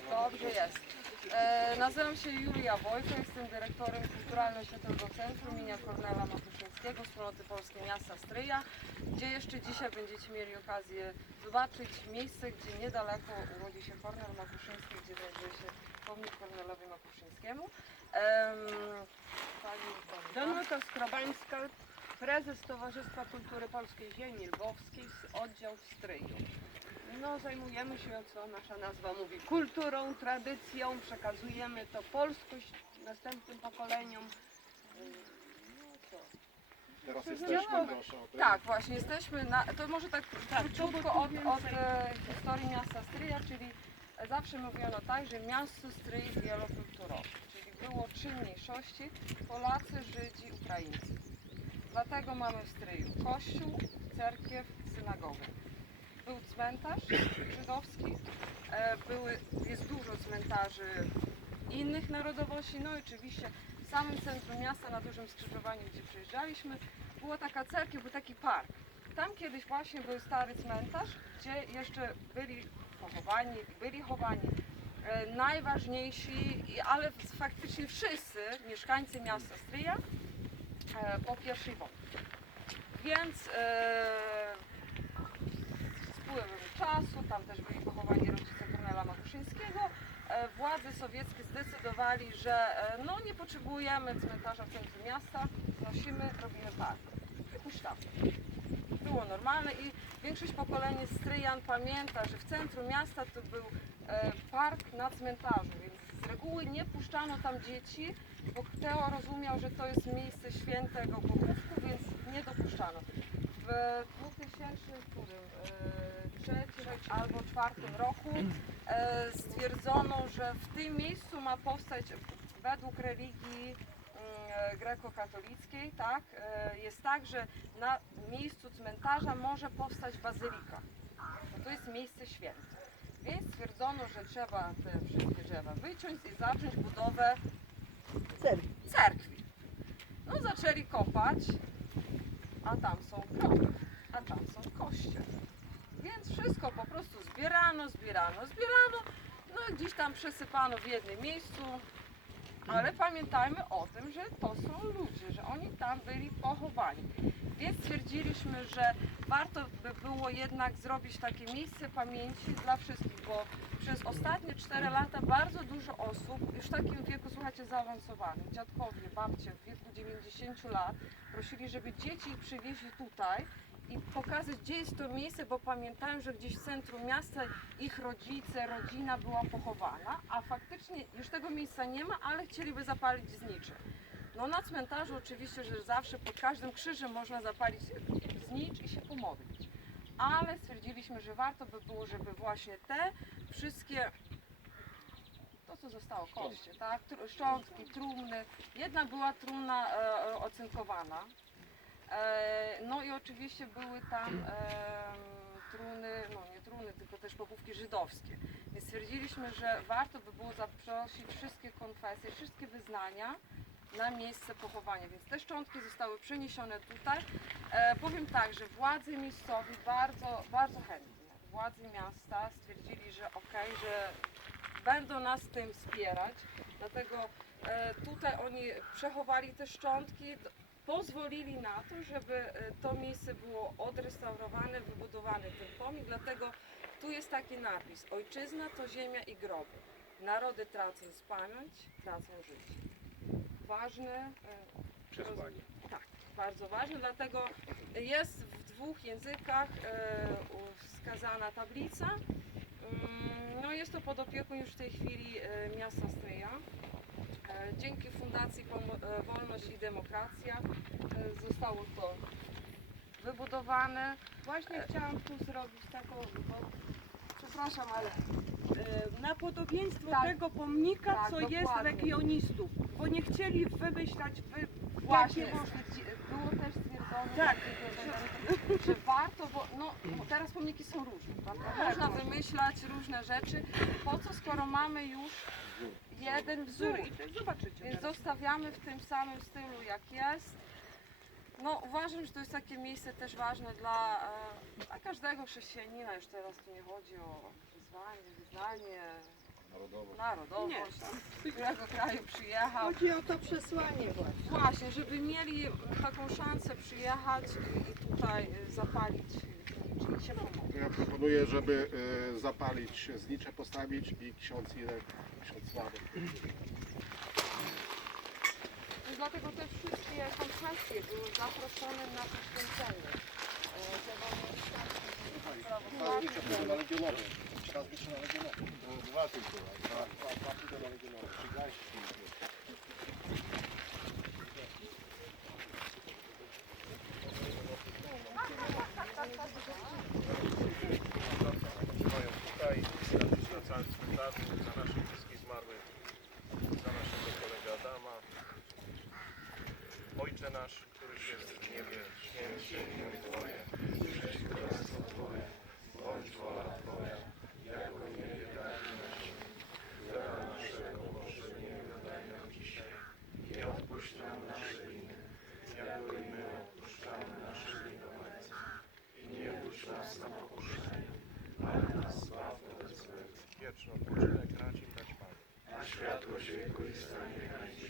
Dobrze jest. E, nazywam się Julia Wojko, jestem dyrektorem Kulturalno-Światowego Centrum imienia Kornela Matuszyńskiego, Wspólnoty Polskiej Miasta Stryja, gdzie jeszcze dzisiaj będziecie mieli okazję zobaczyć miejsce, gdzie niedaleko urodził się Kornel Matuszyński, gdzie znajduje się pomnik Kornelowi Matuszyńskiemu. Em, pani Kornel. Danuta Skrobańska, prezes Towarzystwa Kultury Polskiej Ziemi Lwowskiej, oddział w Stryju. No, zajmujemy się, co nasza nazwa mówi, kulturą, tradycją, przekazujemy to polskość następnym pokoleniom. No co? Teraz jesteśmy, proszę o tym. Tak, właśnie jesteśmy na, to może tak króciutko to od, od e, historii miasta Stryja, czyli zawsze mówiono tak, że miasto Stryj wielokulturowe, czyli było trzy mniejszości, Polacy, Żydzi, Ukraińcy. Dlatego mamy w Stryju kościół, cerkiew, synagogę. Był cmentarz żydowski, e, były, jest dużo cmentarzy innych narodowości, no i oczywiście w samym centrum miasta, na dużym skrzyżowaniu, gdzie przyjeżdżaliśmy, była taka cerkiew, był taki park. Tam kiedyś właśnie był stary cmentarz, gdzie jeszcze byli pochowani, byli chowani e, najważniejsi, ale faktycznie wszyscy mieszkańcy miasta Stryja e, po pierwszej wojnie. Więc czasu, tam też byli pochowani rodzice Kornela Matuszyńskiego, e, władze sowieckie zdecydowali, że e, no nie potrzebujemy cmentarza w centrum miasta, nosimy, robimy park. Puszczamy. Było normalne i większość pokolenia Stryjan pamięta, że w centrum miasta to był e, park na cmentarzu, więc z reguły nie puszczano tam dzieci, bo Teo rozumiał, że to jest miejsce świętego pochówku, więc nie dopuszczano. W 2003 albo czwartym roku e, stwierdzono, że w tym miejscu ma powstać według religii mm, grekokatolickiej, tak, e, jest tak, że na miejscu cmentarza może powstać bazylika. To jest miejsce święte. Więc stwierdzono, że trzeba te wszystkie drzewa wyciąć i zacząć budowę cerkwi. No zaczęli kopać, a tam są groby, a tam są koście. Więc wszystko po prostu zbierano, zbierano, zbierano, no i gdzieś tam przesypano w jednym miejscu, ale pamiętajmy o tym, że to są ludzie, tam byli pochowani. Więc stwierdziliśmy, że warto by było jednak zrobić takie miejsce pamięci dla wszystkich, bo przez ostatnie 4 lata bardzo dużo osób już w takim wieku, słuchajcie, zaawansowanym, dziadkowie, babcie w wieku 90 lat prosili, żeby dzieci ich przywieźli tutaj i pokazać, gdzie jest to miejsce, bo pamiętają, że gdzieś w centrum miasta ich rodzice, rodzina była pochowana, a faktycznie już tego miejsca nie ma, ale chcieliby zapalić znicze. No na cmentarzu oczywiście, że zawsze pod każdym krzyżem można zapalić znicz i się pomodlić. Ale stwierdziliśmy, że warto by było, żeby właśnie te wszystkie to co zostało, koście, tak? Szczątki, trumny. Jedna była trumna e, ocynkowana. E, no i oczywiście były tam em, truny, no nie truny, tylko też pochówki żydowskie. Więc stwierdziliśmy, że warto by było zaprosić wszystkie konfesje, wszystkie wyznania na miejsce pochowania. Więc te szczątki zostały przeniesione tutaj. E, powiem tak, że władze miejscowi bardzo, bardzo chętnie, władze miasta stwierdzili, że okej, że będą nas tym wspierać. Dlatego e, tutaj oni przechowali te szczątki, pozwolili na to, żeby e, to miejsce było odrestaurowane, wybudowany ten pomnik. Dlatego tu jest taki napis: Ojczyzna to ziemia i groby. Narody tracąc pamięć, tracą życie. Ważne. e, Przesłanie. tak, bardzo ważne, dlatego jest w dwóch językach e, wskazana tablica. Mm, No jest to pod opieką już w tej chwili e, miasta Stryja. Dzięki Fundacji Wolność i Demokracja zostało to wybudowane. Właśnie chciałam tu zrobić taką, bo Przepraszam, ale e, na podobieństwo Tak. tego pomnika, Tak, co jest dokładnie. regionistów, bo nie chcieli wymyślać, wy, Właśnie, było też stwierdzone, Tak. że, że warto, bo no, bo teraz pomniki są różne, prawda? Tak, Można wymyślać różne rzeczy. Po co, skoro mamy już jeden wzór, zobaczycie. więc zostawiamy w tym samym stylu, jak jest. No uważam, że to jest takie miejsce też ważne dla, e, dla każdego chrześcijanina. Już teraz tu nie chodzi o wyzwanie, wyznanie, Narodowość. narodowość, z którego kraju przyjechał. Chodzi o to przesłanie właśnie. Właśnie, żeby mieli taką szansę przyjechać i, tutaj zapalić, czyli się pomóc. Ja proponuję, żeby y, zapalić znicze postawić i ksiądz Irek, ksiądz Sławek. Dlatego te wszystkie konfesje były zaproszone na poświęcenie e, tego miejsca. Znicze pójdą na legionowe. Czas znicze na legionowe. Dwa tylko. Dwa, dwa, dwa pójdą na legionowe. Przygański. Mają tutaj stawić na całym cmentarzu za nasze wszystkich zmarłych, za naszego kolegę Adama. Ojcze nasz, któryś jest w niebie, święć imię Twoje, przyjdź królestwo Twoje, bądź wola Twoja, jako w niebie, tak i na ziemi. Chleba naszego powszedniego daj nam dzisiaj. Nie odpuść nam nasze winy, jako i my odpuszczamy naszym winowajcom. I nie wódź nas na pokuszenie, ale nas zbaw od złego. Wieczny odpoczynek racz im dać Panie. A światłość wieku i stanie Niech odpoczywają w